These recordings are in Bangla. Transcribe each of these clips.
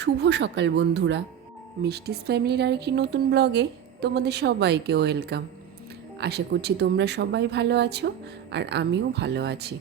শুভ সকাল, বন্ধুরা। মিষ্টিস ফ্যামিলির আরেকটি নতুন ব্লগে তোমাদের সবাইকে ওয়েলকাম। আশা করছি তোমরা সবাই ভালো আছো আর আমিও ভালো আছি।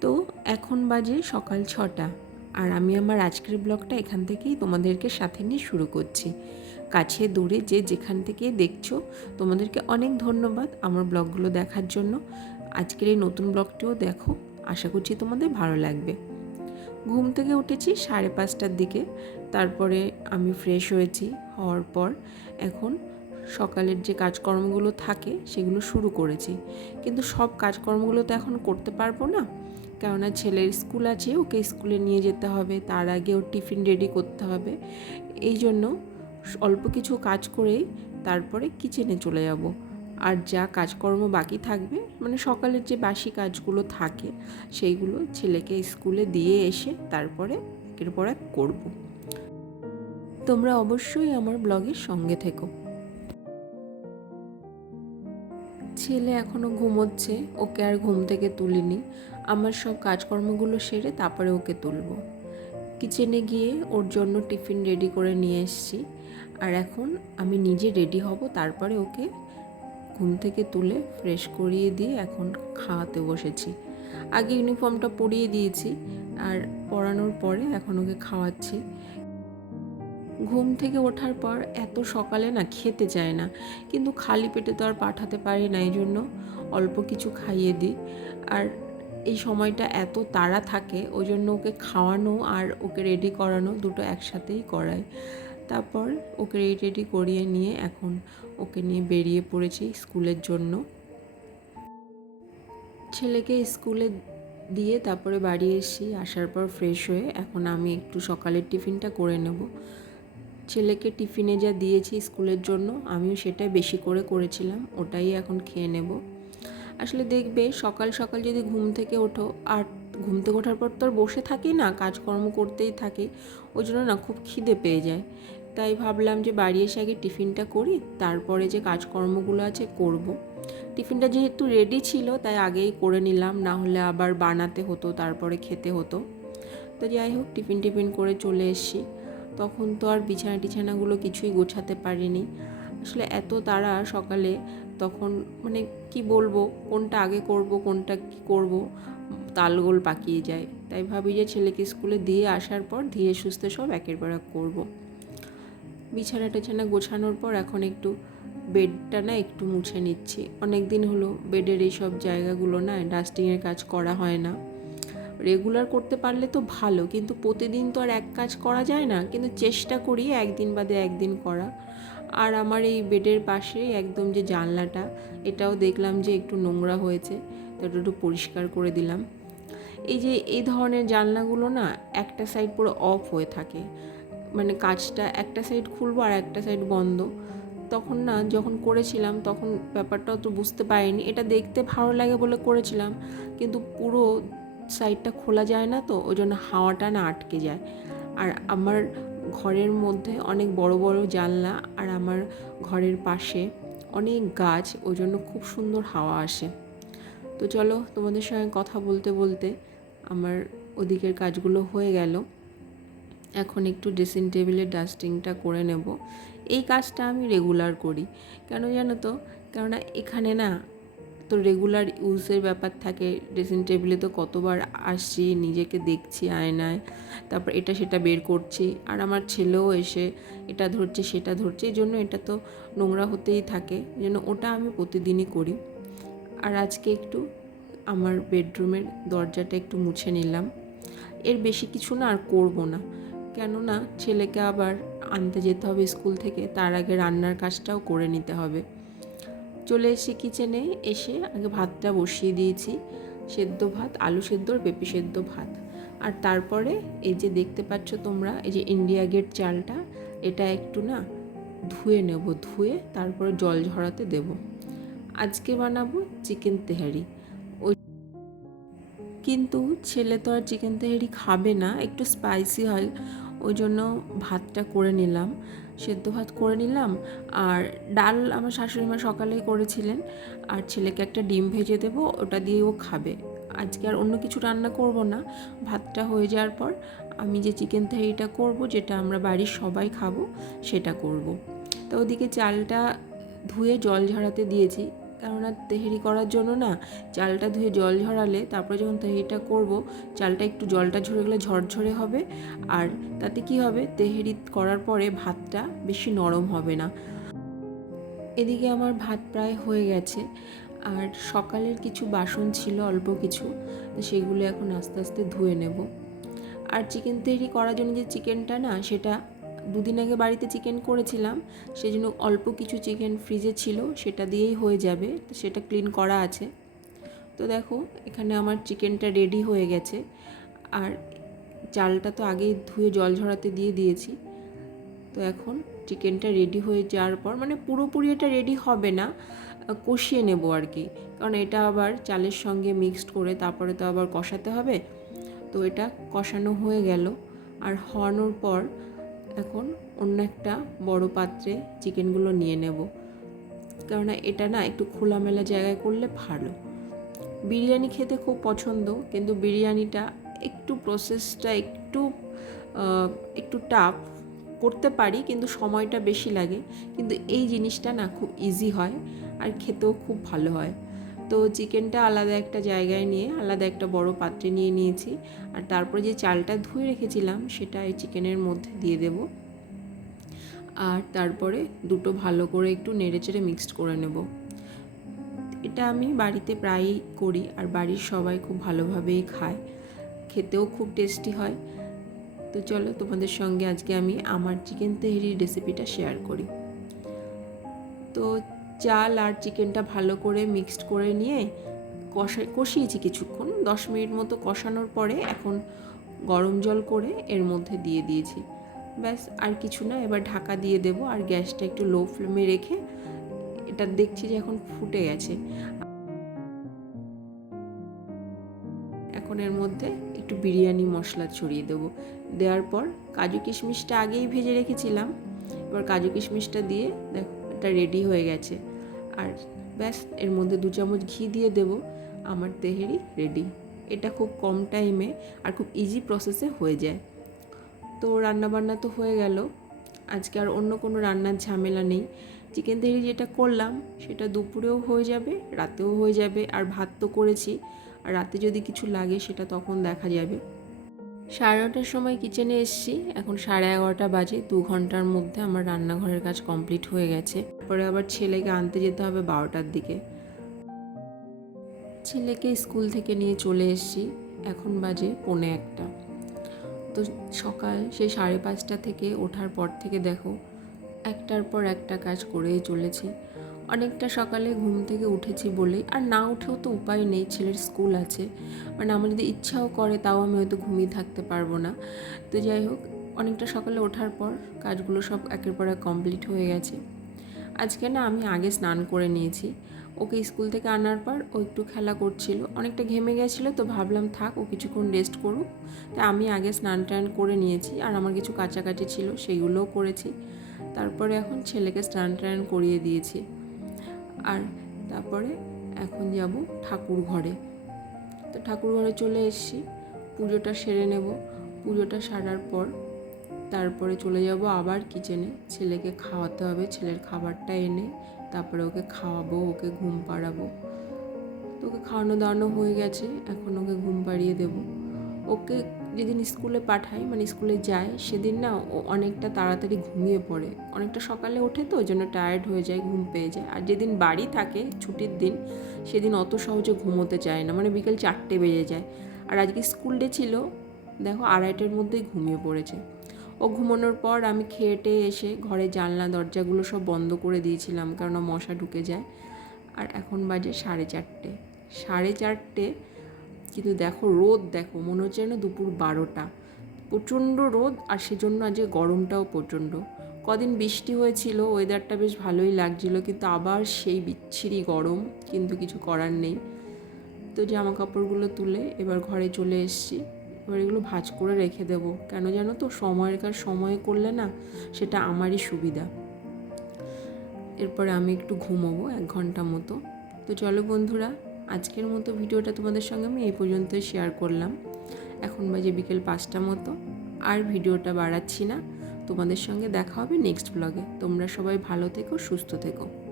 তো এখন বাজে সকাল ছটা আর আমি আমার আজকের ব্লগটা এখান থেকেই তোমাদেরকে সাথে নিয়ে শুরু করছি। কাছে, দূরে, যে যেখান থেকে দেখছ, তোমাদেরকে অনেক ধন্যবাদ আমার ব্লগগুলো দেখার জন্য। আজকের এই নতুন ব্লগটিও দেখো, আশা করছি তোমাদের ভালো লাগবে। ঘুম থেকে উঠেছি সাড়ে পাঁচটার দিকে। তারপরে আমি ফ্রেশ হয়েছি, হওয়ার পর এখন সকালের যে কাজকর্মগুলো থাকে সেগুলো শুরু করেছি। কিন্তু সব কাজকর্মগুলো তো এখন করতে পারব না। কেননা ছেলের স্কুল আছে, ওকে স্কুলে নিয়ে যেতে হবে, তার আগে ওর টিফিন রেডি করতে হবে। এই জন্য অল্প কিছু কাজ করেই তারপরে কিচেনে চলে যাব। আর যা কাজকর্ম বাকি থাকবে মানে সকালের যে বাসি কাজগুলো থাকে, সেইগুলো ছেলেকে স্কুলে দিয়ে এসে তারপরে একের পর এক করব। তোমরা অবশ্যই আমার ব্লগের সঙ্গে থেকো। ছেলে এখনও ঘুমোচ্ছে, ওকে আর ঘুম থেকে তুলিনি। আমার সব কাজকর্মগুলো সেরে তারপরে ওকে তুলবো। কিচেনে গিয়ে ওর জন্য টিফিন রেডি করে নিয়ে এসেছি। আর এখন আমি নিজে রেডি হব, তারপরে ওকে ঘুম থেকে তুলে ফ্রেশ করিয়ে দিয়ে এখন খাওয়াতে বসেছি। আগে ইউনিফর্মটা পরিয়ে দিয়েছি আর পরানোর পরে এখন ওকে খাওয়াচ্ছি। ঘুম থেকে ওঠার পর এত সকালে না খেতে চায় না, কিন্তু খালি পেটে তো আর পাঠাতে পারি না এই জন্য অল্প কিছু খাইয়ে দিই। আর এই সময়টা এত তাড়া থাকে ওই জন্য ওকে খাওয়ানো আর ওকে রেডি করানো দুটো একসাথেই করাই। তারপর ওকে রেডি রেডি করিয়ে নিয়ে এখন ওকে নিয়ে বেরিয়ে পড়েছি স্কুলের জন্য। ছেলেকে স্কুলে দিয়ে তারপরে বাড়ি এসি আসার পর ফ্রেশ হয়ে এখন আমি একটু সকালের টিফিনটা করে নেব। ছেলেকে টিফিনে যা দিয়েছি স্কুলের জন্য, আমিও সেটাই বেশি করে করেছিলাম, ওটাই এখন খেয়ে নেব। আসলে দেখবে সকাল সকাল যদি ঘুম থেকে ওঠো আর ঘুম থেকে ওঠার পর তো আর বসে থাকি না, কাজকর্ম করতেই থাকি। ওই জন্য না খুব খিদে পেয়ে যায়। তাই ভাবলাম যে বাড়ি এসে আগে টিফিনটা করি, তারপরে যে কাজকর্মগুলো আছে করব। টিফিনটা যেহেতু রেডি ছিল, তাই আগেই করে নিলাম, না হলে আবার বানাতে হতো, তারপরে খেতে হতো। তো যাই হোক, টিফিন টিফিন করে চলে এসেছি। তখন তো আর বিছানা টিছানাগুলো কিছুই গোছাতে পারিনি। আসলে এত তাড়া সকালে তখন মানে কি বলব, কোনটা আগে করব, কোনটা কি করব, তালগোল পাকিয়ে যায়। তাই ভাবি যে ছেলেকে স্কুলে দিয়ে আসার পর ধীরে সুস্থে সব একের পর এক করব। বিছানা টেছানা গোছানোর পর এখন একটু বেডটা না একটু মুছে নিচ্ছি। অনেক দিন হলো বেডের এইসব জায়গাগুলো না ডাস্টিংয়ের কাজ করা হয় না। রেগুলার করতে পারলে তো ভালো, কিন্তু প্রতিদিন তো আর এক কাজ করা যায় না। কিন্তু চেষ্টা করি একদিন বাদে একদিন করা। আর আমার এই বেডের পাশে একদম যে জানলাটা, এটাও দেখলাম যে একটু নোংরা হয়েছে, তো একটু পরিষ্কার করে দিলাম। এই যে এই ধরনের জানলাগুলো না একটা সাইড পুরো অফ হয়ে থাকে মানে কাজটা একটা সাইড খুলবো আর একটা সাইড বন্ধ। তখন না যখন করেছিলাম তখন ব্যাপারটা তো বুঝতে পারিনি, এটা দেখতে ভালো লাগে বলে করেছিলাম, কিন্তু পুরো সাইডটা খোলা যায় না তো, ওই জন্য হাওয়াটা না আটকে যায়। আর আমার ঘরের মধ্যে অনেক বড় বড় জানলা আর আমার ঘরের পাশে অনেক গাছ, ওই জন্য খুব সুন্দর হাওয়া আসে। তো চলো তোমাদের সঙ্গে কথা বলতে বলতে আমার ওদিকের কাজগুলো হয়ে গেল। এখন একটু ড্রেসিং টেবিলের ডাস্টিংটা করে নেব। এই কাজটা আমি রেগুলার করি। কেন জানো তো? কেননা এখানে না তো রেগুলার ইউজের ব্যাপার থাকে। ড্রেসিং টেবিলে তো কতবার আসছি, নিজেকে দেখছি আয়নায়, তারপর এটা সেটা বের করছি। আর আমার ছেলেও এসে এটা ধরছে, সেটা ধরছে, এই জন্য এটা তো নোংরা হতেই থাকে, এই জন্য ওটা আমি প্রতিদিনই করি। আর আজকে একটু আমার বেডরুমের দরজাটা একটু মুছে নিলাম। এর বেশি কিছু না আর করব না। কেননা ছেলেকে আবার আনতে যেতে হবে স্কুল থেকে, তার আগে রান্নার কাজটাও করে নিতে হবে। চলে এসে কিচেনে এসে আগে ভাতটা বসিয়ে দিয়েছি। সেদ্ধ ভাত, আলু সেদ্ধ আর পেঁপে সেদ্ধ ভাত। আর তারপরে এই যে দেখতে পাচ্ছ তোমরা, এই যে ইন্ডিয়া গেট চালটা, এটা একটু না ধুয়ে নেব, ধুয়ে তারপরে জল ঝরাতে দেব। আজকে বানাবো চিকেন তেহারি। ওই কিন্তু ছেলে তো আর চিকেন তেহারি খাবে না, একটু স্পাইসি হয়। ওই জন্য ভাতটা করে নিলাম, সেদ্ধ ভাত করে নিলাম আর ডাল আমার শাশুড়ি মা সকালেই করেছিলেন, আর ছেলেকে একটা ডিম ভেজে দেবো, ওটা দিয়ে ও খাবে আজকে আর অন্য কিছু রান্না করব না, ভাতটা হয়ে যাওয়ার পর আমি যে চিকেন তেহারিটা করব, যেটা আমরা বাড়ির সবাই খাব, সেটা করব। তো ওদিকে চালটা ধুয়ে জল ঝরাতে দিয়েছি কেননা তেহেরি করার জন্য না চালটা ধুয়ে জল ঝরালে তারপরে যখন তেহেরিটা করব, চালটা একটু জলটা ঝরে গেলে ঝরঝরে হবে। আর তাতে কি হবে? তেহেরি করার পরে ভাতটা বেশি নরম হবে না। এদিকে আমার ভাত প্রায় হয়ে গেছে। আর সকালের কিছু বাসন ছিল, অল্প কিছু সেগুলো এখন আস্তে আস্তে ধুয়ে নেব। আর চিকেন তৈরি করার জন্য যে চিকেনটা না, সেটা দুদিন আগে বাড়িতে চিকেন করেছিলাম সেই জন্য অল্প কিছু চিকেন ফ্রিজে ছিল, সেটা দিয়েই হয়ে যাবে সেটা ক্লিন করা আছে। তো দেখো, এখানে আমার চিকেনটা রেডি হয়ে গেছে, আর চালটা তো আগেই ধুয়ে জল ঝরাতে দিয়ে দিয়েছি। তো এখন চিকেনটা রেডি হয়ে যাওয়ার পর মানে পুরোপুরি এটা রেডি হবে না, কষিয়ে নেব আর কি। কারণ এটা আবার চালের সঙ্গে মিক্সড করে তারপরে তো আবার কষাতে হবে। তো এটা কষানো হয়ে গেল, আর হওয়ানোর পর এখন অন্য একটা বড় পাত্রে চিকেনগুলো নিয়ে নেব। কেননা এটা না একটু খোলামেলা জায়গায় করলে ভালো। বিরিয়ানি খেতে খুব পছন্দ, কিন্তু বিরিয়ানিটা একটু প্রসেসটা একটু একটু টাফ করতে পারি, কিন্তু সময়টা বেশি লাগে। কিন্তু এই জিনিসটা না খুব ইজি হয় আর খেতেও খুব ভালো হয়। তো চিকেনটা আলাদা একটা জায়গায় নিয়ে আলাদা একটা বড় পাত্রে নিয়ে নিয়েছি। আর তারপরে যে চালটা ধুয়ে রেখেছিলাম, সেটা এই চিকেনের মধ্যে দিয়ে দেব। আর তারপরে দুটো ভালো করে একটু নেড়েচেড়ে মিক্সড করে নেব। এটা আমি বাড়িতে প্রায়ই করি আর বাড়ির সবাই খুব ভালোভাবেই খায়। খেতেও খুব টেস্টি হয়। তো চলো তোমাদের সঙ্গে আজকে আমি আমার চিকেন তেহরির রেসিপিটা শেয়ার করি। তো চাল আর চিকেনটা ভালো করে মিক্সড করে নিয়ে কষা কষিয়েছি কিছুক্ষণ। দশ মিনিট মতো কষানোর পরে এখন গরম জল করে এর মধ্যে দিয়ে দিয়েছি। ব্যাস, আর কিছু না, এবার ঢাকা দিয়ে দেব। আর গ্যাসটা একটু লো ফ্লেমে রেখে এটা দেখছি যে এখন ফুটে গেছে। এখন এর মধ্যে একটু বিরিয়ানি মশলা ছড়িয়ে দেবো। দেওয়ার পর কাজু কিশমিশটা আগেই ভেজে রেখেছিলাম। এবার কাজু কিশমিশটা দিয়ে দেখো এটা রেডি হয়ে গেছে। আর ব্যাস, এর মধ্যে দু চামচ ঘি দিয়ে দেব। আমার তেহেরি রেডি এটা খুব কম টাইমে আর খুব ইজি প্রসেসে হয়ে যায়। তো রান্নাবান্না তো হয়ে গেল। আজকে আর অন্য কোনো রান্নার ঝামেলা নেই। চিকেন তেহরি যেটা করলাম, সেটা দুপুরেও হয়ে যাবে, রাতেও হয়ে যাবে। আর ভাত তো করেছি। আর রাতে যদি কিছু লাগে, সেটা তখন দেখা যাবে। সাড়ে নটার সময় কিচেনে এসছি। এখন সাড়ে এগারোটা বাজে, দু ঘণ্টার মধ্যে আমার রান্নাঘরের কাজ কমপ্লিট হয়ে গেছে। তারপরে আবার ছেলেকে আনতে যেতে হবে বারোটার দিকে। ছেলেকে স্কুল থেকে নিয়ে চলে এসছি, এখন বাজে পৌনে একটা। তো সকাল সেই সাড়ে পাঁচটা থেকে ওঠার পর থেকে দেখো, একটার পর একটা কাজ করেই চলেছি। অনেকটা সকালে ঘুম থেকে উঠেছি বলেই। আর না উঠেও তো উপায় নেই, ছেলের স্কুল আছে। মানে আমার যদি ইচ্ছাও করে, তাও আমি হয়তো ঘুমিয়ে থাকতে পারব না। তো যাই হোক, অনেকটা সকালে ওঠার পর কাজগুলো সব একের পর এক কমপ্লিট হয়ে গেছে। আজকে না আমি আগে স্নান করে নিয়েছি। ওকে স্কুল থেকে আনার পর ও একটু খেলা করছিল। অনেকটা ঘেমে গেছিল, তো ভাবলাম থাক, ও কিছুক্ষণ রেস্ট করুক। তাই আমি আগে স্নান টান করে নিয়েছি, আর আমার কিছু কাছাকাছি ছিল, সেইগুলোও করেছি। তারপরে এখন ছেলেকে স্নান টান করিয়ে দিয়েছি। আর তারপরে এখন যাব ঠাকুর ঘরে। তো ঠাকুর ঘরে চলে এসেছি, পুজোটা সেরে নেব। পুজোটা সারার পর তারপরে চলে যাব আবার কিচেনে ছেলেকে খাওয়াতে হবে, ছেলের খাবারটা এনে তারপরে ওকে খাওয়াবো, ওকে ঘুম পাড়াবো। তো ওকে খাওয়ানো দাওয়ানো হয়ে গেছে, এখন ওকে ঘুম পাড়িয়ে দেবো। ওকে যেদিন স্কুলে পাঠাই মানে স্কুলে যায়, সেদিন না ও অনেকটা তাড়াতাড়ি ঘুমিয়ে পড়ে। অনেকটা সকালে ওঠে তো, ওই জন্য টায়ার্ড হয়ে যায়, ঘুম পেয়ে যায়। আর যেদিন বাড়ি থাকে, ছুটির দিন, সেদিন অত সহজে ঘুমোতে চায় না মানে বিকেল চারটে বেজে যায়। আর আজকে স্কুল ডে ছিল, দেখো আড়াইটের মধ্যেই ঘুমিয়ে পড়েছে। ও ঘুমানোর পর আমি খেয়েটে এসে ঘরে জানলা, দরজাগুলো সব বন্ধ করে দিয়েছিলাম, কারণ মশা ঢুকে যায়। আর এখন বাজে সাড়ে চারটে। সাড়ে চারটে কিন্তু দেখো রোদ, দেখো মনে হচ্ছে যেন দুপুর বারোটা। প্রচণ্ড রোদ আর সেজন্য আজকে গরমটাও প্রচণ্ড। কদিন বৃষ্টি হয়েছিল ওয়েদারটা বেশ ভালোই লাগছিল, কিন্তু আবার সেই বিচ্ছিরি গরম কিন্তু কিছু করার নেই। তো জামা কাপড়গুলো তুলে এবার ঘরে চলে এসেছি। এবার এগুলো ভাজ করে রেখে দেবো। কেন জানো তো? সময়ের কাজ সময়ে করলে না সেটা আমারই সুবিধা। এরপরে আমি একটু ঘুমোবো এক ঘণ্টা মতো। তো চলো বন্ধুরা আজকের মতো ভিডিওটা তোমাদের সঙ্গে আমি এই পর্যন্ত শেয়ার করলাম। এখন বাজে বিকেল পাঁচটা মতো। আর ভিডিওটা বাড়াচ্ছি না। তোমাদের সঙ্গে দেখা হবে নেক্সট ব্লগে তোমরা সবাই ভালো থেকো, সুস্থ থেকো।